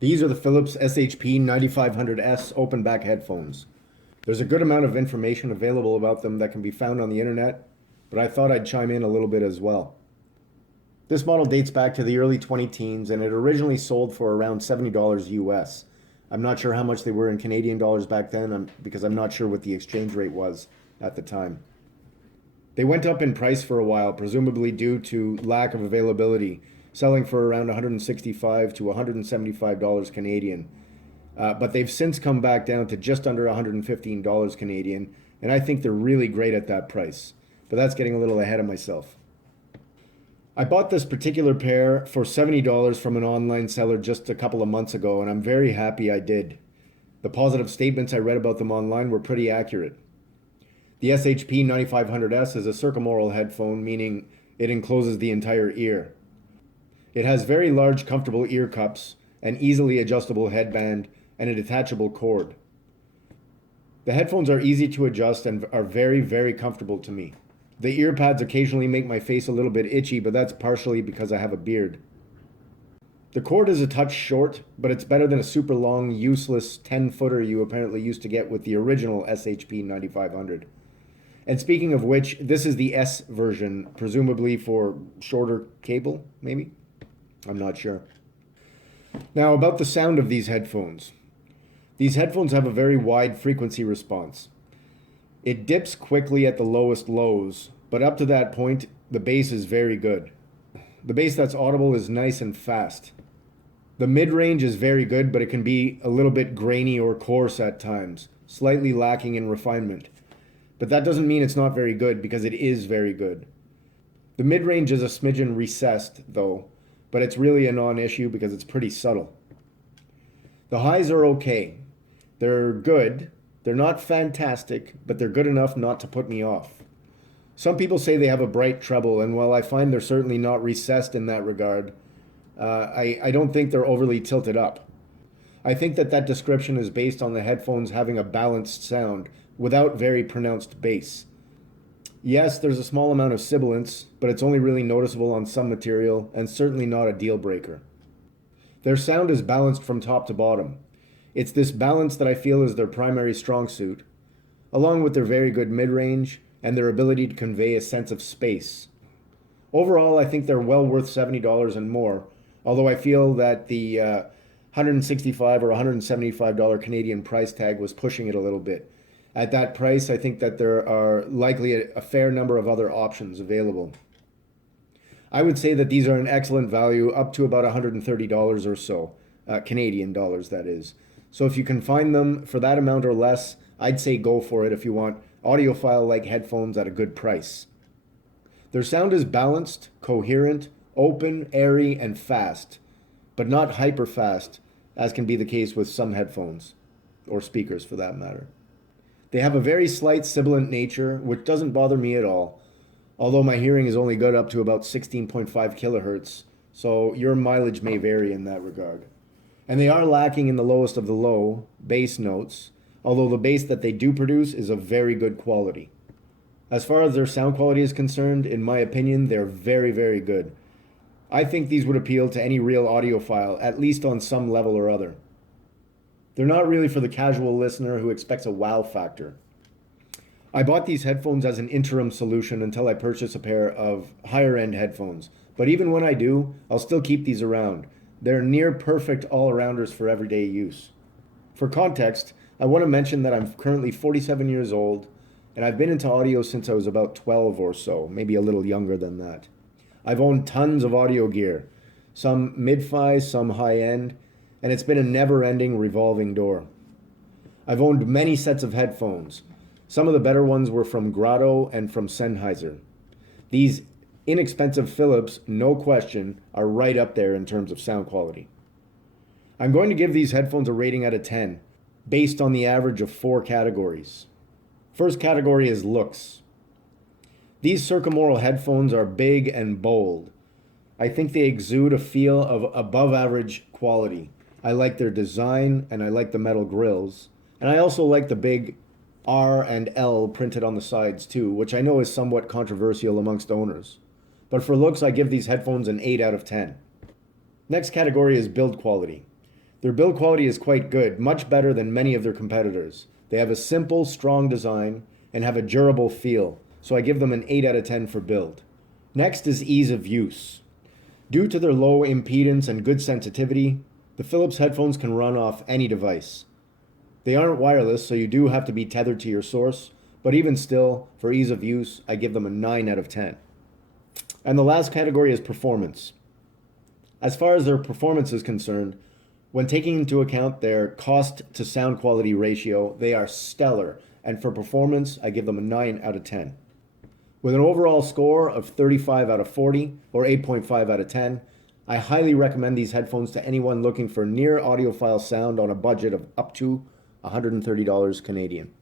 These are the Philips SHP9500s open back headphones. There's a good amount of information available about them that can be found on the internet, but I thought I'd chime in a little bit as well. This model dates back to the early 20 teens and it originally sold for around $70 US. I'm not sure how much they were in Canadian dollars back then because I'm not sure what the exchange rate was at the time. They went up in price for a while, presumably due to lack of availability, selling for around $165 to $175 Canadian. But they've since come back down to just under $115 Canadian, and I think they're really great at that price. But that's getting a little ahead of myself. I bought this particular pair for $70 from an online seller just a couple of months ago, and I'm very happy I did. The positive statements I read about them online were pretty accurate. The SHP9500s is a circumaural headphone, meaning it encloses the entire ear. It has very large, comfortable ear cups, an easily adjustable headband, and a detachable cord. The headphones are easy to adjust and are very, very comfortable to me. The ear pads occasionally make my face a little bit itchy, but that's partially because I have a beard. The cord is a touch short, but it's better than a super long, useless 10-footer you apparently used to get with the original SHP9500. And speaking of which, this is the S version, presumably for shorter cable, maybe? I'm not sure. Now, about the sound of these headphones. These headphones have a very wide frequency response. It dips quickly at the lowest lows, but up to that point, the bass is very good. The bass that's audible is nice and fast. The mid-range is very good, but it can be a little bit grainy or coarse at times, slightly lacking in refinement. But that doesn't mean it's not very good, because it is very good. The mid-range is a smidgen recessed, though, but it's really a non-issue because it's pretty subtle. The highs are okay. They're good. They're not fantastic, but they're good enough not to put me off. Some people say they have a bright treble, and while I find they're certainly not recessed in that regard, I don't think they're overly tilted up. I think that description is based on the headphones having a balanced sound without very pronounced bass. Yes, there's a small amount of sibilance, but it's only really noticeable on some material and certainly not a deal breaker. Their sound is balanced from top to bottom. It's this balance that I feel is their primary strong suit, along with their very good mid-range and their ability to convey a sense of space. Overall, I think they're well worth $70 and more, although I feel that the $165 or $175 Canadian price tag was pushing it a little bit. At that price, I think that there are likely a fair number of other options available. I would say that these are an excellent value, up to about $130 or so, Canadian dollars that is. So if you can find them for that amount or less, I'd say go for it if you want audiophile-like headphones at a good price. Their sound is balanced, coherent, open, airy, and fast, but not hyper fast, as can be the case with some headphones, or speakers for that matter. They have a very slight sibilant nature, which doesn't bother me at all, although my hearing is only good up to about 16.5 kilohertz, so your mileage may vary in that regard. And they are lacking in the lowest of the low, bass notes, although the bass that they do produce is of very good quality. As far as their sound quality is concerned, in my opinion, they're very, very good. I think these would appeal to any real audiophile, at least on some level or other. They're not really for the casual listener who expects a wow factor. I bought these headphones as an interim solution until I purchase a pair of higher-end headphones, but even when I do, I'll still keep these around. They're near perfect all-arounders for everyday use. For context, I want to mention that I'm currently 47 years old, and I've been into audio since I was about 12 or so, maybe a little younger than that. I've owned tons of audio gear, some mid-fi, some high-end, and it's been a never-ending revolving door. I've owned many sets of headphones. Some of the better ones were from Grotto and from Sennheiser. These inexpensive Philips, no question, are right up there in terms of sound quality. I'm going to give these headphones a rating out of 10, based on the average of 4 categories. First category is looks. These circumaural headphones are big and bold. I think they exude a feel of above average quality. I like their design, and I like the metal grills. And I also like the big R and L printed on the sides too, which I know is somewhat controversial amongst owners. But for looks, I give these headphones an 8 out of 10. Next category is build quality. Their build quality is quite good, much better than many of their competitors. They have a simple, strong design and have a durable feel, so I give them an 8 out of 10 for build. Next is ease of use. Due to their low impedance and good sensitivity, the Philips headphones can run off any device. They aren't wireless, so you do have to be tethered to your source, but even still, for ease of use, I give them a 9 out of 10. And the last category is performance. As far as their performance is concerned, when taking into account their cost to sound quality ratio, they are stellar, and for performance, I give them a 9 out of 10. With an overall score of 35 out of 40 or 8.5 out of 10, I highly recommend these headphones to anyone looking for near audiophile sound on a budget of up to $130 Canadian.